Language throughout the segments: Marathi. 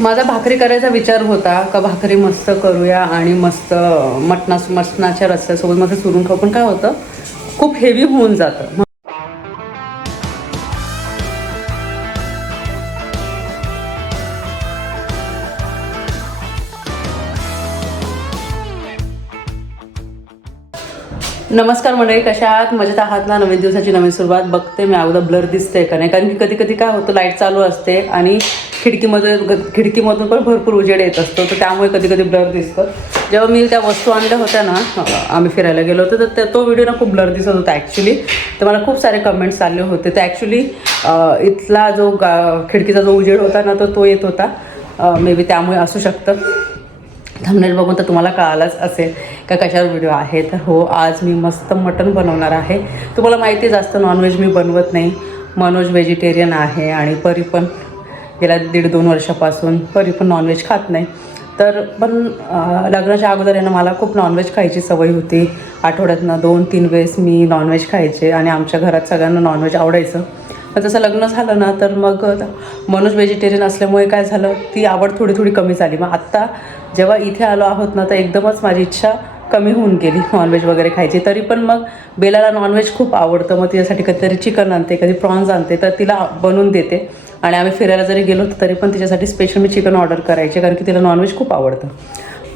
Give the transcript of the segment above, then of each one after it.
माझा भाकरी करायचा विचार होता का भाकरी मस्त करूया आणि मस्त मटणाच्या रस्स्यासोबत मस्त चुरून खाऊ, पण काय होतं खूप हेवी होऊन जातं. नमस्कार मंडळी, कशा आहात? मजेत आहात ना? नवीन दिवसाची नवीन सुरुवात. बघते मी अगोदर ब्लर दिसते का नाही, कारण की कधी कधी काय होतं लाईट चालू असते आणि खिडकीमधून पण भरपूर उजेड येत असतो, तर त्यामुळे कधी कधी ब्लर दिसतं. जेव्हा मी त्या वस्तू आणल्या होत्या ना, आम्ही फिरायला गेलो होतो, तर तो व्हिडिओ ना खूप ब्लर दिसत होता ॲक्च्युली. तर मला खूप सारे कमेंट्स आले होते. तर ॲक्च्युली इथला जो खिडकीचा जो उजेड होता ना, तो येत होता. मे बी त्यामुळे असू शकतं. थंबनेल बघून तर तुम्हाला कळालंच असेल का कशावर व्हिडिओ आहे. तर हो, आज मी मस्त मटण बनवणार आहे. तुम्हाला माहिती आहे जास्त नॉनव्हेज मी बनवत नाही. मनोज व्हेजिटेरियन आहे आणि परी पण गेल्या 1.5-2 वर्षापासून परी पण नॉनव्हेज खात नाही. तर पण लग्नाच्या अगोदर आहे ना, मला खूप नॉनव्हेज खायची सवय होती. आठवड्यातनं 2-3 वेळेस मी नॉनव्हेज खायचे आणि आमच्या घरात सगळ्यांना नॉनव्हेज आवडायचं. पण जसं लग्न झालं ना, तर मग मनोज व्हेजिटेरियन असल्यामुळे काय झालं, ती आवड थोडी थोडी कमी झाली. मग आत्ता जेव्हा इथे आलो आहोत ना, तर एकदमच माझी इच्छा कमी होऊन गेली नॉनव्हेज वगैरे खायची. तरी पण मग बेलाला नॉनव्हेज खूप आवडतं. मग तिच्यासाठी कधीतरी चिकन आणते, कधी प्रॉन्स आणते, तर तिला बनवून देते. आणि आम्ही फिरायला जरी गेलो तरी पण तिच्यासाठी स्पेशल मी चिकन ऑर्डर करायचे, कारण की तिला नॉनव्हेज खूप आवडतं.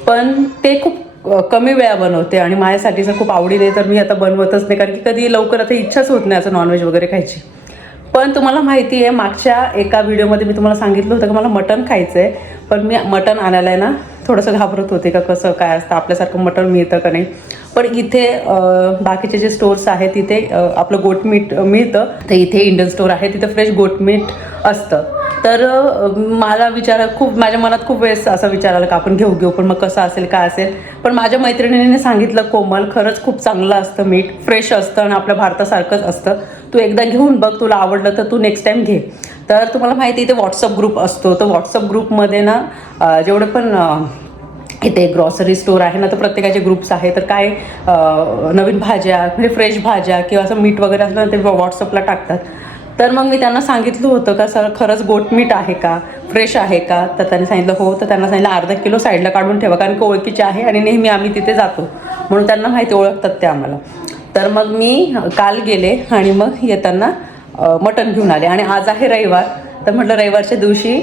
पण ते खूप कमी वेळा बनवते आणि माझ्यासाठीचं खूप आवडीने, तर मी आता बनवतच नाही, कारण की कधी लवकर आता इच्छाच होत नाही असं नॉनव्हेज वगैरे खायची. पण तुम्हाला माहिती आहे, मागच्या एका व्हिडिओमध्ये मी तुम्हाला सांगितलं होतं की मला मटण खायचं आहे. पण मी मटण आणायला आहे ना थोडंसं घाबरत होते का कसं काय असतं, आपल्यासारखं मटण मिळतं का नाही. पण इथे बाकीचे जे स्टोर्स आहेत तिथे आपलं गोटमीट मिळतं. तर इथे इंडियन स्टोर आहे, तिथं फ्रेश गोटमीट असतं. तर मला माझ्या मनात खूप वेळेस असा विचार आला का आपण घेऊ पण मग कसं असेल काय असेल. पण माझ्या मैत्रिणीने सांगितलं, कोमल खरंच खूप चांगलं असतं मीठ, फ्रेश असतं आणि आपल्या भारतासारखंच असतं. तू एकदा घेऊन बघ, तुला आवडलं तर तू नेक्स्ट टाईम घे. तर तुम्हाला माहिती इथे व्हॉट्सअप ग्रुप असतो. तर व्हॉट्सअप ग्रुपमध्ये ना जेवढे पण इथे ग्रॉसरी स्टोर आहे ना, तर प्रत्येकाचे ग्रुप्स आहे. तर काय नवीन भाज्या म्हणजे फ्रेश भाज्या किंवा असं मीठ वगैरे असलं ना, ते व्हॉट्सअपला टाकतात. तर मग मी त्यांना सांगितलं होतं का सर खरंच गोटमीठ आहे का, फ्रेश आहे का. तर त्यांनी सांगितलं हो. तर त्यांना सांगितलं अर्धा किलो साईडला काढून ठेवा, कारण की ओळखीचे आहे आणि नेहमी आम्ही तिथे जातो म्हणून त्यांना माहिती, ओळखतात ते आम्हाला. तर मग मी काल गेले आणि मग येताना मटण घेऊन आले. आणि आज आहे रविवार, तर म्हटलं रविवारच्या दिवशी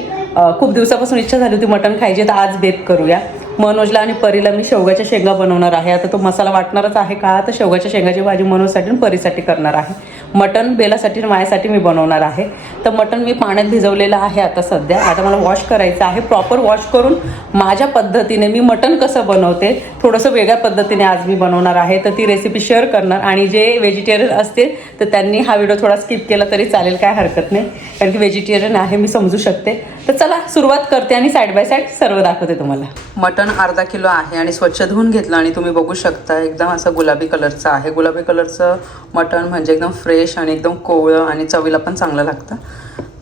खूप दिवसापासून इच्छा झाली होती मटण खायची, तर आज बेत करूया. मनोजला आणि परीला मी शेवगाच्या शेंगा बनवणार आहे. आता तो मसाला वाटणारच आहे का, तर शेवगाच्या शेंगाची भाजी मनोजसाठी आणि परीसाठी करणार आहे. मटण बेलासाठी आणि माझ्यासाठी मी बनवणार आहे. तर मटण मी पाण्यात भिजवलेलं आहे आता सध्या. आता मला वॉश करायचं आहे, प्रॉपर वॉश करून माझ्या पद्धतीने मी मटण कसं बनवते थोडंसं वेगळ्या पद्धतीने आज मी बनवणार आहे. तर ती रेसिपी शेअर करणार. आणि जे व्हेजिटेरियन असतील तर त्यांनी हा व्हिडिओ थोडा स्किप केला तरी चालेल, काय हरकत नाही, कारण की व्हेजिटेरियन आहे, मी समजू शकते. तर चला सुरुवात करते आणि साईड बाय साईड सर्व दाखवते तुम्हाला. मटण अर्धा किलो आहे आणि स्वच्छ धुवून घेतलं आणि तुम्ही बघू शकता एकदम असं गुलाबी कलरचं आहे. गुलाबी कलरचं मटण म्हणजे एकदम फ्रेश आणि एकदम कोवळं आणि चवीला पण चांगलं लागतं.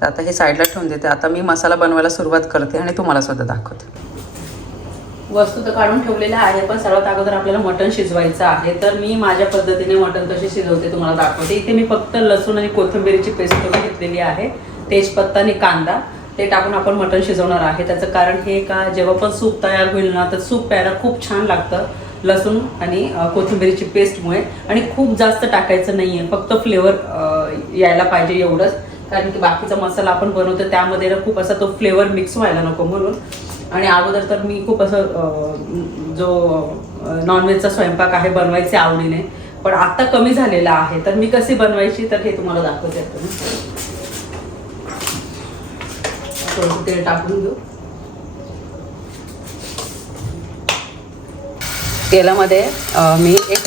तर आता हे साईडला ठेवून देते. आता मी मसाला बनवायला सुरुवात करते आणि तुम्हाला सुद्धा दाखवते. वस्तू तर काढून ठेवलेल्या आहे, पण सर्वात अगोदर आपल्याला मटण शिजवायचं आहे. तर मी माझ्या पद्धतीने मटण कसे शिजवते तुम्हाला दाखवते. इथे मी फक्त लसूण आणि कोथिंबीरची पेस्ट करून घेतलेली आहे, तेजपत्ता आणि कांदा ते टाकून आपण मटण शिजवणार आहे. त्याचं कारण हे का, जेव्हा पण सूप तयार होईल ना, तर सूप प्यायला खूप छान लागतं लसूण आणि कोथिंबीरची पेस्टमुळे. आणि खूप जास्त टाकायचं नाही आहे, फक्त फ्लेवर यायला पाहिजे एवढंच, कारण की बाकीचा मसाला आपण बनवतो त्यामध्ये ना खूप असा तो फ्लेवर मिक्स व्हायला नको म्हणून. आणि अगोदर तर मी खूप असं जो नॉनव्हेजचा स्वयंपाक आहे बनवायचे आवडीने, पण आत्ता कमी झालेला आहे. तर मी कशी बनवायची तर हे तुम्हाला दाखवते. थोडंसं तेल टाकून घेऊ. तेलामध्ये मी एक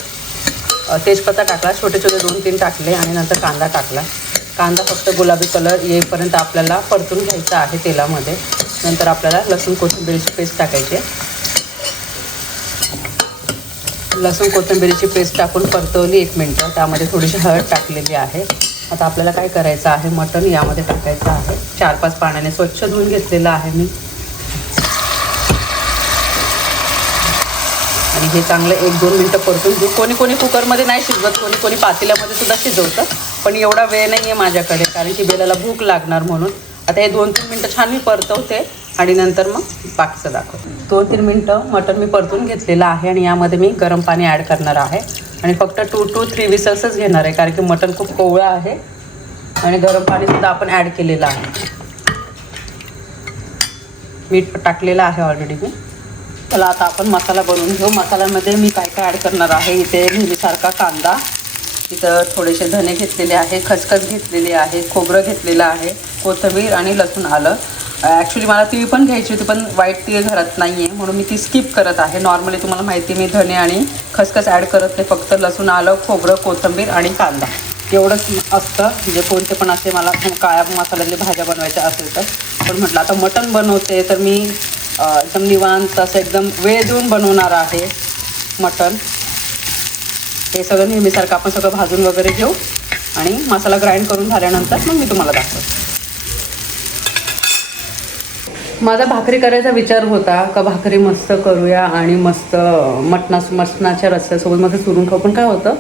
तेजपत्ता टाकला, छोटे छोटे 2-3 टाकले आणि नंतर कांदा टाकला. कांदा फक्त गुलाबी कलर येईपर्यंत आपल्याला परतून घ्यायचा आहे तेलामध्ये. नंतर आपल्याला लसूण कोथिंबीरची पेस्ट टाकायची. लसूण कोथिंबीरची पेस्ट टाकून परतवली 1 मिनटं. त्यामध्ये थोडीशी हळद टाकलेली आहे. आता आपल्याला काय करायचं आहे, मटण यामध्ये टाकायचं आहे. 4-5 पाण्याने स्वच्छ धुवून घेतलेलं आहे मी. आणि हे चांगलं 1-2 मिनटं परतून घेऊ. कोणी कोणी कुकरमध्ये नाही शिजवत, कोणी कोणी पातेल्यामध्ये सुद्धा शिजवतं, पण एवढा वेळ नाही आहे माझ्याकडे, कारण की बेलाला भूक लागणार म्हणून. आता हे 2-3 मिनटं छान मी परतवते आणि नंतर मग बाकीचं दाखवतो. 2-3 मिनटं मटण मी परतून घेतलेलं आहे आणि यामध्ये मी गरम पाणी ॲड करणार आहे आणि फक्त 2 to 3 विसल्सच घेणार आहे, कारण की मटण खूप कोवळं आहे आणि गरम पाणीसुद्धा आपण ॲड केलेलं आहे. मीठ टाकलेलं आहे ऑलरेडी मी. चला आता आपण मसाला बनवून घेऊ. मसाल्यामध्ये मी काय काय ॲड करणार आहे. इथे नेहमीसारखा कांदा, इथं थोडेसे धने घेतलेले आहे, खसखस घेतलेली आहे, खोबरं घेतलेलं आहे, कोथिंबीर आणि लसूण आलं. ॲक्च्युली मला ती पण घ्यायची होती, पण व्हाईट तीळ घरात नाही आहे म्हणून मी ती स्किप करत आहे. नॉर्मली तुम्हाला माहिती मी धने आणि खसखस ॲड करत नाही, फक्त लसूण आलं, खोबरं, कोथिंबीर आणि कांदा एवढंच असतं. म्हणजे कोणते पण असे मला काळ्या मसाल्यातले भाज्या बनवायच्या असेल तर. पण म्हटलं आता मटण बनवते तर मी एकदम निवांत असं एकदम वेळ देऊन बनवणार आहे मटण. हे सगळं नेहमीसारखं आपण सगळं भाजून वगैरे घेऊ आणि मसाला ग्राइंड करून झाल्यानंतर मग मी तुम्हाला दाखवते. माझा भाकरी करायचा विचार होता का भाकरी मस्त करूया आणि मस्त मटणाच्या रस्स्यासोबत मग चुरून खाऊ, पण काय होतं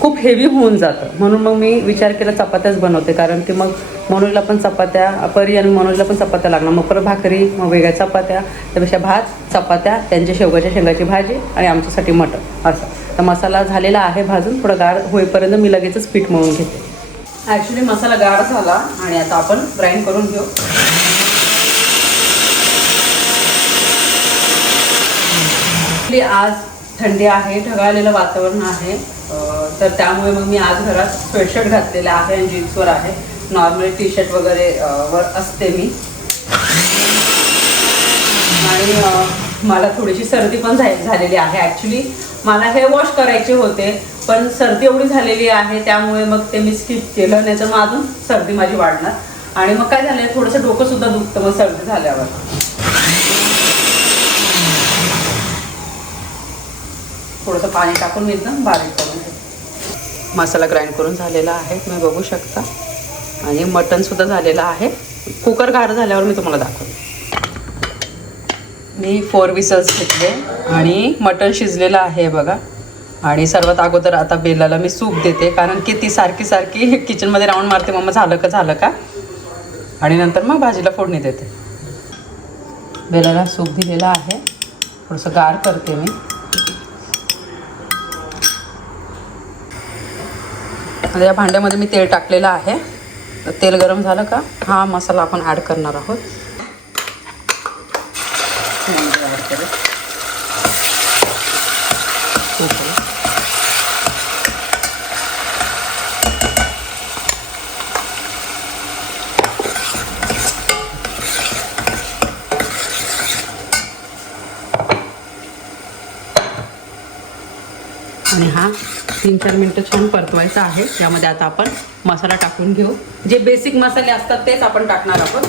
खूप हेवी होऊन जातं. म्हणून मग मी विचार केला चपात्याच बनवते, कारण की मग मनोजला पण चपात्या, परी आणि मनोजला पण चपात्या लागणार. मग परत भाकरी, मग वेगळ्या चपात्या, त्यापेक्षा भात, चपात्या, त्यांच्या शेंगाची भाजी आणि आमच्यासाठी मटण असं. तर मसाला झालेला आहे भाजून, थोडं गार होईपर्यंत मी लगेचच पीठ मळून घेते. ॲक्च्युली मसाला गार झाला आणि आता आपण ग्राइंड करून घेऊ. आज थंडी आहे, ढगाळलेलं वातावरण आहे, तर त्यामुळे मग मी आज घरात स्वेटशर्ट घातलेलं आहे आणि जीन्सवर आहे. नॉर्मली टी शर्ट वगैरे वर असते मी. आणि मला थोडीशी सर्दी पण झालेली आहे. ॲक्च्युली मला हेअर वॉश करायचे होते, पण सर्दी एवढी झालेली आहे त्यामुळे मग ते मी स्किप केलं, नाही तर मग अजून सर्दी माझी वाढणार. आणि मग काय झालं, थोडंसं डोकंसुद्धा दुखतं मग सर्दी झाल्यावर. थोडंसं पाणी टाकून मी एकदम बारीक करून घेते. मसाला ग्राइंड करून झालेला आहे तुम्ही बघू शकता आणि मटणसुद्धा झालेलं आहे. कुकर गार झाल्यावर मी तुम्हाला दाखवते. मी 4 विसल्स घेतले आणि मटण शिजलेलं आहे बघा. आणि सर्वात अगोदर आता बेलाला मी सूप देते, कारण की ती सारखी किचनमध्ये राऊंड मारते, मम्मा झालं का. आणि नंतर मग भाजीला फोडणी देते. बेलाला सूप दिलेलं आहे, थोडंसं गार करते मी. आता या भांड्यामध्ये मी तेल टाकलेलं आहे. तर तेल गरम झालं का हा मसाला आपण ॲड करणार आहोत. आणि हा 3-4 मिनटं छान परतवायचा आहे. यामध्ये आता आपण मसाला टाकून घेऊ. जे बेसिक मसाले असतात तेच आपण टाकणार आहोत,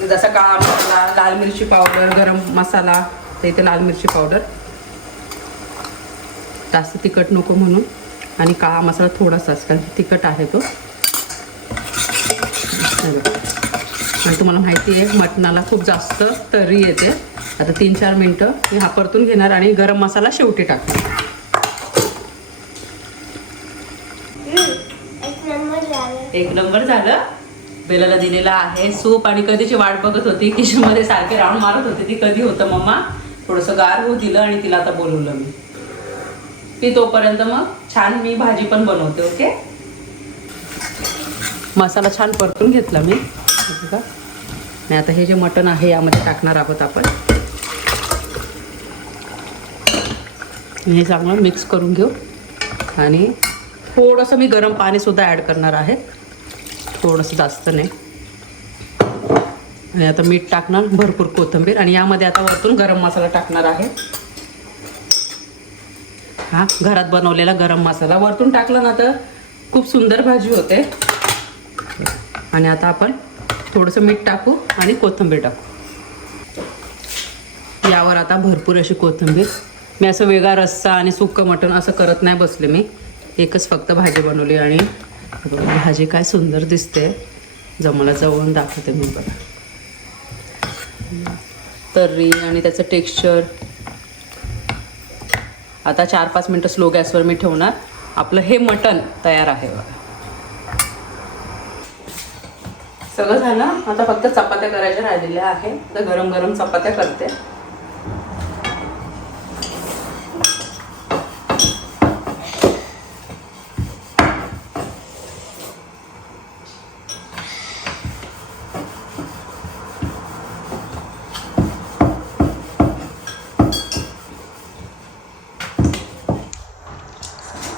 जसं काळा मसाला, लाल मिरची पावडर, गरम मसाला, तर इथे लाल मिरची पावडर, जास्त तिखट नको म्हणून, आणि काळा मसाला थोडासाच कारण तिखट आहे तो. आणि तुम्हाला माहिती आहे मटणाला खूप जास्त तर्री येते. आता 3-4 मिनटं मी हा परतून घेणार आणि गरम मसाला शेवटी टाकणार. एक नंबर झालं. बेलाला दिलेला आहे सूप आणि कधीची वाट बघत होती, किचनमध्ये सारखे राऊंड मारत होते ती कधी होतं मम्मा. थोडंसं गार होऊ दिलं आणि तिला आता बोलवलं मी की तोपर्यंत मग छान मी भाजी पण बनवते. ओके, मसाला छान परतून घेतला मी बघा. आणि आता हे जे मटण आहे यामध्ये टाकणार आहोत आपण. हे चांगलं मिक्स करून घेऊ आणि थोडंसं मी गरम पाणीसुद्धा ॲड करणार आहे, थोडंसं जास्त नाही. आणि आता मीठ टाकणार, भरपूर कोथिंबीर, आणि यामध्ये आता वरतून गरम मसाला टाकणार आहे. हा घरात बनवलेला गरम मसाला वरतून टाकला ना तर खूप सुंदर भाजी होते. आणि आता आपण थोडंसं मीठ टाकू आणि कोथिंबीर टाकू. यावर आता भरपूर अशी कोथिंबीर. मी असं वेगळा रस्सा आणि सुक्कं मटण असं करत नाही बसले, मी एकच फक्त भाजी बनवली. आणि भाजी काय सुंदर दिसते, जमला जवळून दाखवते मी बघा. तर्री आणि त्याचं टेक्स्चर. आता 4-5 मिनटं स्लो गॅसवर मी ठेवणार. आपलं हे मटण तयार आहे बघा. सगळं झालं, आता फक्त चपात्या करायच्या राहिलेल्या आहे. तर गरम गरम चपात्या करते.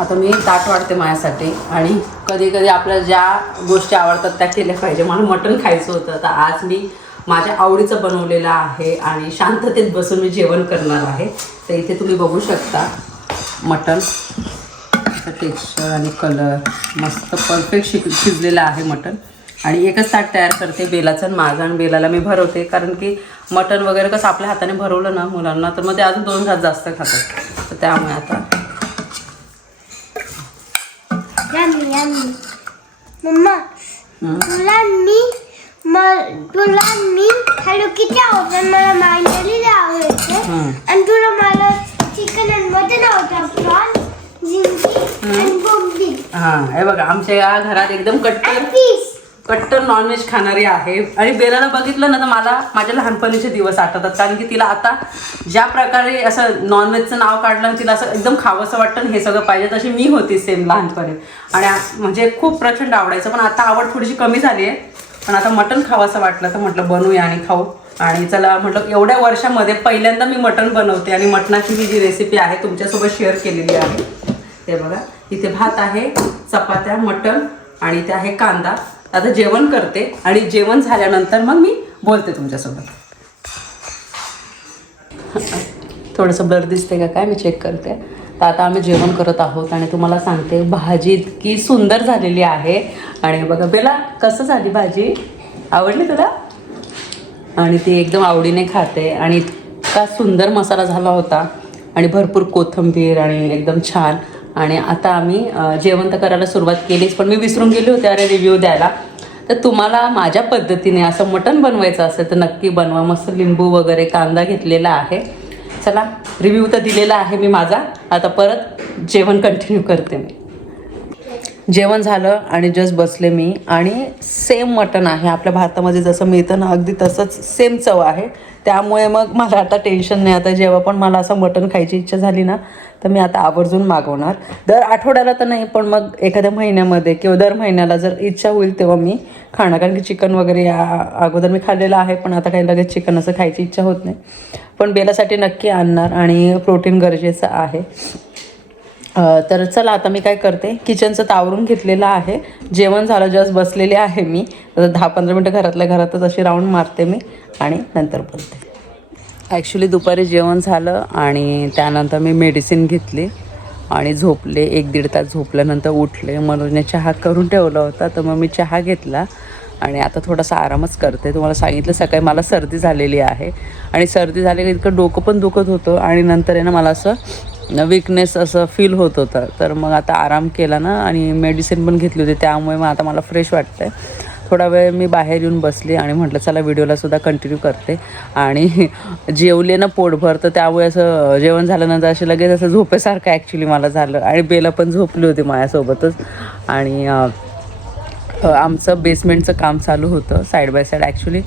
आता मी ताट वाढते माझ्यासाठी. आणि कधी कधी आपल्याला ज्या गोष्टी आवडतात त्या केल्या पाहिजे. मला मटण खायचं होतं, तर आज मी माझ्या आवडीचं बनवलेलं आहे आणि शांततेत बसून मी जेवण करणार आहे. तर इथे तुम्ही बघू शकता मटण टेक्स्चर आणि कलर मस्त परफेक्ट शिजलेलं आहे मटण. आणि एकच ताट तयार करते, बेलाचं आणि माझं. आणि बेलाला मी भरवते, कारण की मटण वगैरे कसं आपल्या हाताने भरवलं ना मुलांना, तर मग ते अजून 2 घास जास्त खातात. तर त्यामुळे आता मम्मा तुला मी हॅलो किती आवडतं, मला मांडली आवडते. आणि तुला मला चिकन आणि मटन आवडतं, प्रॉन, झिंगी आणि बोंबील. हे बघा आमच्या या घरात एकदम कट्टर नॉनव्हेज खाणारी आहे. आणि बेलाला बघितलं ना तर मला माझ्या लहानपणीचे दिवस आठवतात, कारण की तिला आता ज्या प्रकारे असं नॉनव्हेजचं नाव काढलं तिला असं एकदम खावंसं वाटतं, हे सगळं पाहिजे. तशी मी होती सेम लहानपणी. आणि म्हणजे खूप प्रचंड आवडायचं. पण आता आवड थोडीशी कमी झाली आहे. पण आता मटण खावंसं वाटलं तर म्हटलं बनवूया आणि खाऊ. आणि चला म्हटलं एवढ्या वर्षामध्ये पहिल्यांदा मी मटण बनवते. आणि मटणाची ही जी रेसिपी आहे तुमच्यासोबत शेअर केलेली आहे. ते बघा इथे भात आहे, चपात्या, मटण आणि इथे आहे कांदा. आता जेवण करते आणि जेवण झाल्यानंतर मग मी बोलते तुमच्यासोबत. थोडंसं ब्लर दिसते का काय मी चेक करते. तर आता आम्ही जेवण करत आहोत आणि तुम्हाला सांगते भाजी इतकी सुंदर झालेली आहे. आणि बघा बेला कसं झाली भाजी, आवडली तुला? आणि ती एकदम आवडीने खाते. आणि इतका सुंदर मसाला झाला होता आणि भरपूर कोथिंबीर आणि एकदम छान. आणि आता आम्ही जेवण तर करायला सुरुवात केलीच, पण मी विसरून गेले होते अरे रिव्ह्यू द्यायला. तर तुम्हाला माझ्या पद्धतीने असं मटण बनवायचं असेल तर नक्की बनवा. मस्त लिंबू वगैरे कांदा घेतलेला आहे. चला रिव्ह्यू तर दिलेला आहे मी माझा. आता परत जेवण कंटिन्यू करते मी. जेवण झालं आणि जस्ट बसले मी. आणि सेम मटण आहे आपल्या भारतामध्ये जसं मिळतं ना अगदी तसंच सेम चव आहे. त्यामुळे मग मला आता टेन्शन नाही. आता जेव्हा पण मला असं मटण खायची इच्छा झाली ना तर मी आता आवर्जून मागवणार. दर आठवड्याला तर नाही, पण मग एखाद्या महिन्यामध्ये किंवा दर महिन्याला जर इच्छा होईल तेव्हा मी खाणार. कारण की चिकन वगैरे या अगोदर मी खाल्लेलं आहे, पण आता काही लगेच चिकन असं खायची इच्छा होत नाही. पण बेलासाठी नक्की आणणार आणि प्रोटीन गरजेचं आहे. तर चला आता मी काय करते, किचनचं तावरून घेतलेलं आहे. जेवण झालं जस्ट बसलेले आहे मी. 10-15 मिनटं घरातल्या घरातच अशी राऊंड मारते मी आणि नंतर बोलते. ॲक्च्युली दुपारी जेवण झालं आणि त्यानंतर मी मेडिसिन घेतली आणि झोपले. 1-1.5 तास झोपल्यानंतर उठले. मनोजने चहा करून ठेवला होता, तर मग मी चहा घेतला आणि आता थोडासा आरामच करते. तुम्हाला सांगितलं सकाळी मला सर्दी झालेली आहे आणि सर्दी झाली की इतकं डोकं पण दुखत होतं आणि नंतर आहे ना मला असं विकनेस असं फील होत होतं. तर मग आता आराम केला ना आणि मेडिसिन पण घेतली होती, त्यामुळे मग आता मला फ्रेश वाटतं आहे. थोडा वेळ मी बाहेर येऊन बसले आणि म्हटलं चला व्हिडिओलासुद्धा कंटिन्यू करते. आणि जेवले ना पोटभर, तर त्यामुळे असं जेवण झाल्यानंतर असे लगेच असं झोपेसारखं ॲक्च्युली मला झालं. आणि बेला पण झोपली होती माझ्यासोबतच. आणि आमचं बेसमेंटचं काम चालू होतं साईड बाय साईड. ॲक्च्युली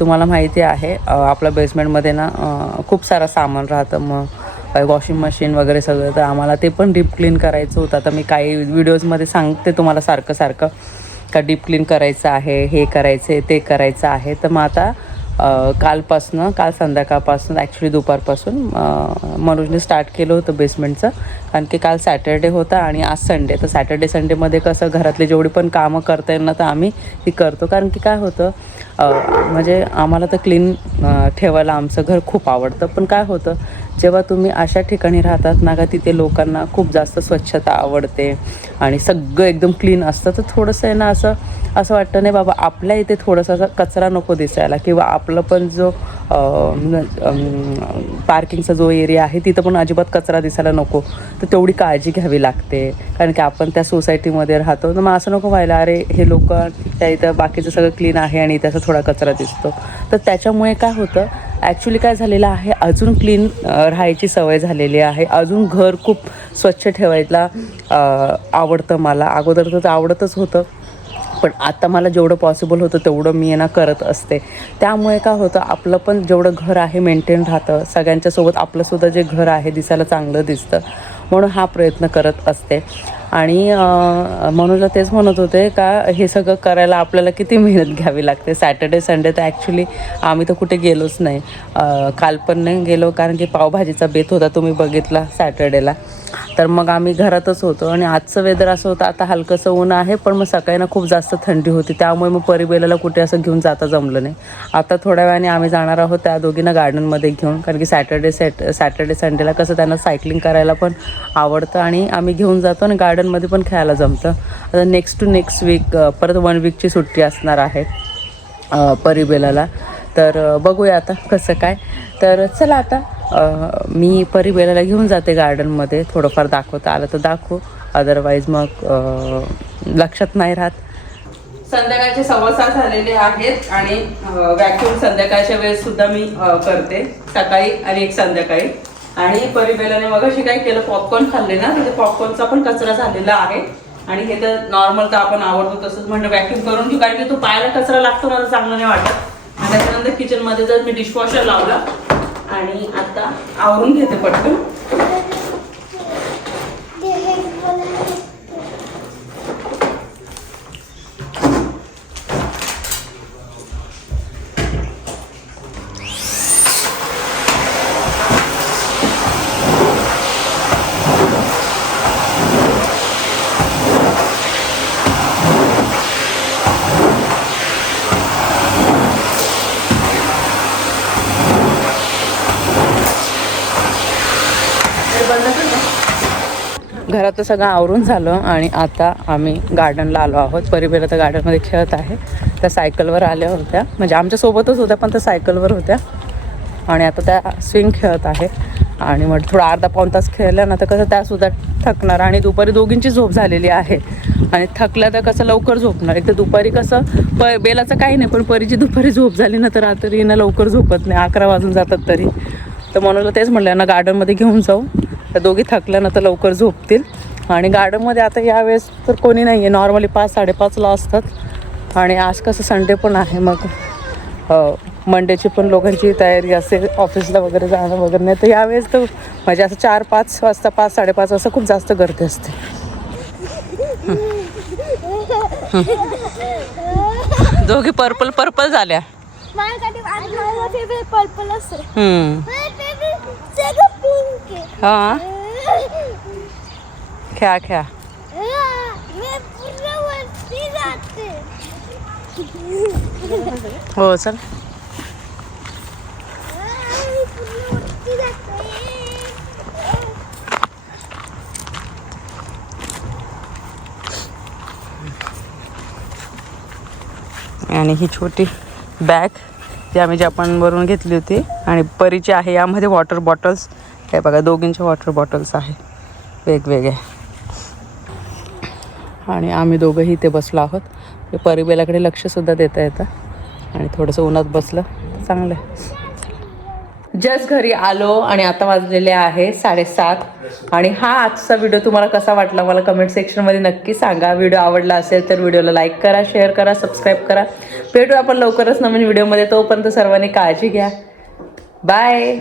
तुम्हाला माहिती आहे आपल्या बेसमेंटमध्ये ना खूप सारं सामान राहतं. मग वॉशिंग मशीन वगैरे सगळं, तर आम्हाला ते पण डीप क्लीन करायचं होतं. आता मी काही व्हिडिओजमध्ये सांगते तुम्हाला सारखं का डीप क्लीन करायचं आहे, हे करायचं आहे, ते करायचं आहे. तर मग आता काल संध्याकाळपासून ॲक्च्युली दुपारपासून मनोजने स्टार्ट केलं होतं बेसमेंटचं. कारण की काल सॅटर्डे होता आणि आज संडे. तर सॅटर्डे संडेमध्ये कसं घरातले जेवढी पण कामं करता येईल ना तर आम्ही ती करतो. कारण की काय होतं म्हणजे आम्हाला तर क्लीन ठेवायला आमचं घर खूप आवडतं. पण काय होतं जेव्हा तुम्ही अशा ठिकाणी राहतात ना का तिथे लोकांना खूप जास्त स्वच्छता आवडते आणि सगळं एकदम क्लीन असतं, तर थोडंसं आहे ना असं वाटतं नाही बाबा आपल्या इथे थोडंसं असं कचरा नको दिसायला, किंवा आपलं पण जो पार्किंगचा जो एरिया आहे तिथं पण अजिबात कचरा दिसायला नको. तर तेवढी काळजी घ्यावी लागते, कारण की आपण त्या सोसायटीमध्ये राहतो. तर मग असं नको व्हायला अरे हे लोक त्या इथं बाकीचं सगळं क्लीन आहे आणि त्याचा थोडा कचरा दिसतो. तर त्याच्यामुळे काय होतं ॲक्च्युली काय झालेलं आहे, अजून क्लीन राहायची सवय झालेली आहे. अजून घर खूप स्वच्छ ठेवायला आवडतं मला. अगोदर तर आवडतच होतं, पण आता मला जेवढं पॉसिबल होतं तेवढं मी करत असते. त्यामुळे काय होतं, आपलं पण जेवढं घर आहे मेंटेन राहतं, सगळ्यांच्यासोबत आपलंसुद्धा जे घर आहे दिसायला चांगलं दिसतं, म्हणून हा प्रयत्न करत असते. आणि म्हणून तेच म्हणत होते का हे सगळं करायला आपल्याला किती मेहनत घ्यावी लागते. सॅटर्डे संडे तर ॲक्च्युली आम्ही तर कुठे गेलोच नाही. काल पण नाही गेलो, कारण की पावभाजीचा बेत होता, तुम्ही बघितला सॅटर्डेला. तर मग आम्ही घरातच होतो. आणि आजचं वेदर असं होतं, आता हलकंसं ऊन आहे, पण मग सकाळी खूप जास्त थंडी होती, त्यामुळे मग परिबेलाला कुठे असं घेऊन जाता जमलं नाही. आता थोड्या वेळाने आम्ही जाणार आहोत त्या दोघींना गार्डनमध्ये घेऊन, कारण की सॅटर्डे संडेला कसं त्यांना सायकलिंग करायला पण आवडतं आणि आम्ही घेऊन जातो आणि गार्डनमध्ये पण खेळायला जमतं. आता नेक्स्ट वीक परत 1 वीकची सुट्टी असणार आहे परिबेलाला. तर बघूया आता कसं काय. तर चला आता मी परिबेलाला घेऊन जाते गार्डनमध्ये, थोडंफार दाखवता आलं तर दाखवू, अदरवाईज मग लक्षात नाही राहत. संध्याकाळचे 6:15 झालेले आहेत आणि व्हॅक्यूम संध्याकाळच्या वेळेस सुद्धा मी करते, सकाळी आणि एक संध्याकाळी. आणि परिबेलाने मगाशी काय केलं, पॉपकॉर्न खाल्ले ना, तर ते पॉपकॉर्नचा पण कचरा झालेला आहे. आणि हे तर नॉर्मल तर आपण आवडतो तसंच म्हणलं व्हॅक्यूम करून घेऊ, कारण की तो पायाला कचरा लागतो, मला चांगलं नाही वाटत. आणि त्याच्यानंतर किचनमध्ये जर मी डिशवॉशर लावला आणि आता आवरून घेते पटकन. घरातलं सगळं आवरून झालं आणि आता आम्ही गार्डनला आलो आहोत. परिबेला तर गार्डनमध्ये खेळत आहे. त्या सायकलवर आल्या होत्या, म्हणजे आमच्यासोबतच होत्या, पण त्या सायकलवर होत्या. आणि आता त्या स्विंग खेळत आहे. आणि मग थोडा अर्धा पाऊण तास खेळल्या ना, तर कसं त्यासुद्धा थकणार. आणि दुपारी दोघींची झोप झालेली आहे. आणि थकल्या तर कसं लवकर झोपणार. एक तर दुपारी कसं बेलाचं काही नाही, पण परीची दुपारी झोप झाली ना, तर रात्री ना लवकर झोपत नाही, 11 वाजून जातात तरी. तर म्हणून तेच म्हटलं ना, गार्डनमध्ये घेऊन जाऊ, तर दोघी थकल्या ना तर लवकर झोपतील. आणि गार्डनमध्ये आता यावेळेस तर कोणी नाही आहे, नॉर्मली 5-5:30ला असतात. आणि आज कसं संडे पण आहे, मग मंडेची पण लोकांची तयारी असेल ऑफिसला वगैरे जाणं वगैरे. नाही तर यावेळेस तर म्हणजे असं 4-5 वाजता, 5-5:30 वाजता खूप जास्त गर्दी असते. दोघी पर्पल झाल्या. हा खेळा हो चल. आणि ही छोटी बॅग ती आम्ही जपानवरून घेतली होती आणि परीची आहे. यामध्ये वॉटर बॉटल्स हे बघा, दोघींच्या वॉटर बॉटल्स आहे वेगवेगळे. आणि आम्ही दोघंही इथे बसलो आहोत. ते परिबेलाकडे लक्षसुद्धा देता येतं आणि थोडंसं उन्हात बसलं चांगलं आहे. जस्ट घरी आलो आणि आता वाजलेले आहे 7:30. आणि हा आजचा व्हिडिओ तुम्हाला कसा वाटला मला कमेंट सेक्शनमध्ये नक्की सांगा. व्हिडिओ आवडला असेल तर व्हिडिओला लाईक करा, शेअर करा, सबस्क्राईब करा. भेटू आपण लवकरच नवीन व्हिडिओमध्ये. तोपर्यंत सर्वांनी काळजी घ्या. बाय.